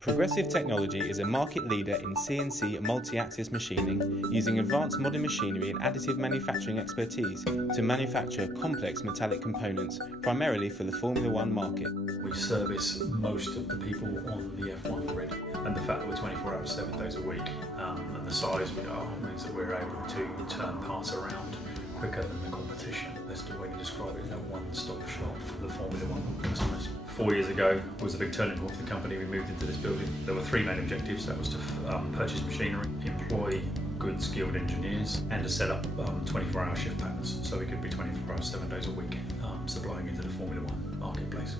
Progressive Technology is a market leader in CNC multi-axis machining, using advanced modern machinery and additive manufacturing expertise to manufacture complex metallic components, primarily for the Formula One market. We service most of the people on the F1 grid, and the fact that we're 24 hours, 7 days a week, and the size we are means that we're able to turn parts around quicker than the competition. That's the way we describe it, a one-stop shop for the Formula One customers. 4 years ago was a big turning point for the company. We moved into this building. There were three main objectives. That was to purchase machinery, employ good skilled engineers, and to set up 24-hour shift patterns so we could be 24 hours, 7 days a week supplying into the Formula One marketplace.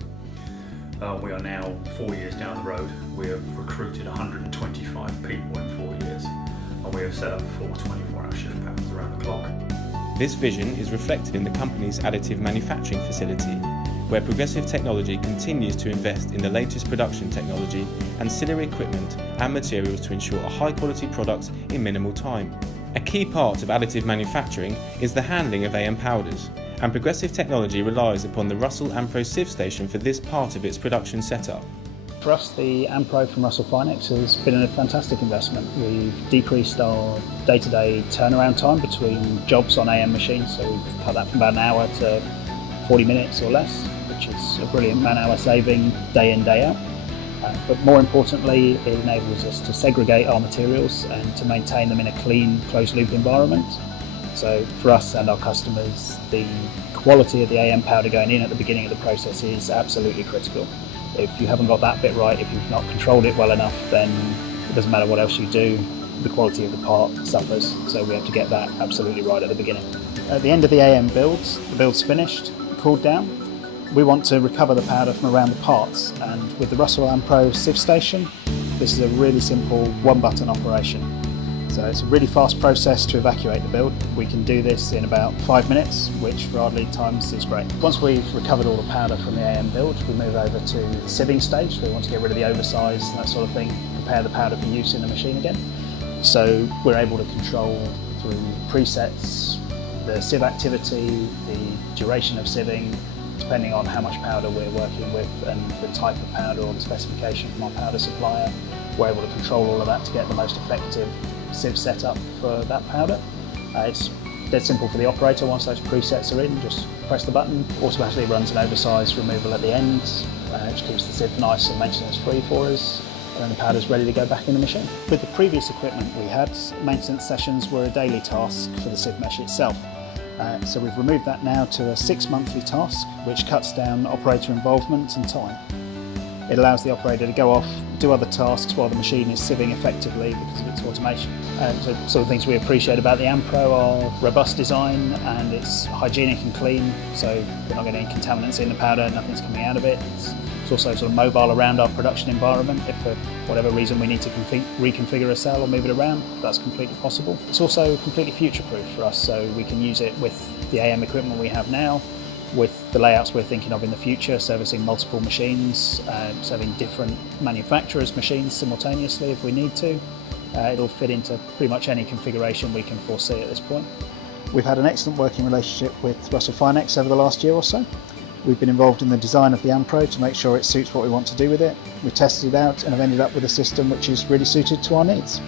We are now 4 years down the road. We have recruited 125 people in 4 years, and we have set up 4 24-hour shift patterns around the clock. This vision is reflected in the company's additive manufacturing facility, where Progressive Technology continues to invest in the latest production technology, ancillary equipment and materials to ensure a high-quality product in minimal time. A key part of additive manufacturing is the handling of AM powders, and Progressive Technology relies upon the Russell AMPro Sieve Station for this part of its production setup. For us, the AMPro from Russell has been a fantastic investment. We've decreased our day-to-day turnaround time between jobs on AM machines, so we've cut that from about an hour to 40 minutes or less, which is a brilliant man-hour saving day in, day out. But more importantly, it enables us to segregate our materials and to maintain them in a clean, closed-loop environment. So for us and our customers, the quality of the AM powder going in at the beginning of the process is absolutely critical. If you haven't got that bit right, if you've not controlled it well enough, then it doesn't matter what else you do, the quality of the part suffers. So we have to get that absolutely right at the beginning. At the end of the AM builds, the build's finished, cooled down, we want to recover the powder from around the parts, and with the Russell AMPro Sieve Station, this is a really simple one-button operation. So it's a really fast process to evacuate the build. We can do this in about 5 minutes, which for our lead times is great. Once we've recovered all the powder from the AM build, we move over to the sieving stage. We want to get rid of the oversize and that sort of thing, prepare the powder for use in the machine again. So we're able to control through presets the sieve activity, the duration of sieving, depending on how much powder we're working with and the type of powder or the specification from our powder supplier. We're able to control all of that to get the most effective sieve setup for that powder. It's dead simple for the operator. Once those presets are in, just press the button, automatically runs an oversize removal at the end, which keeps the sieve nice and maintenance free for us, and then the powder's ready to go back in the machine. With the previous equipment we had, maintenance sessions were a daily task for the sieve mesh itself. So we've removed that now to a 6 monthly task, which cuts down operator involvement and time. It allows the operator to go off, do other tasks while the machine is sieving effectively because of its automation. So sort of things we appreciate about the AMPro are robust design, and it's hygienic and clean, so we're not getting any contaminants in the powder, nothing's coming out of it. It's also sort of mobile around our production environment. If for whatever reason we need to reconfigure a cell or move it around, that's completely possible. It's also completely future-proof for us, so we can use it with the AM equipment we have now, with the layouts we're thinking of in the future, servicing multiple machines, serving different manufacturers' machines simultaneously if we need to. It'll fit into pretty much any configuration we can foresee at this point. We've had an excellent working relationship with Russell over the last year or so. We've been involved in the design of the AMPro to make sure it suits what we want to do with it. We tested it out and have ended up with a system which is really suited to our needs.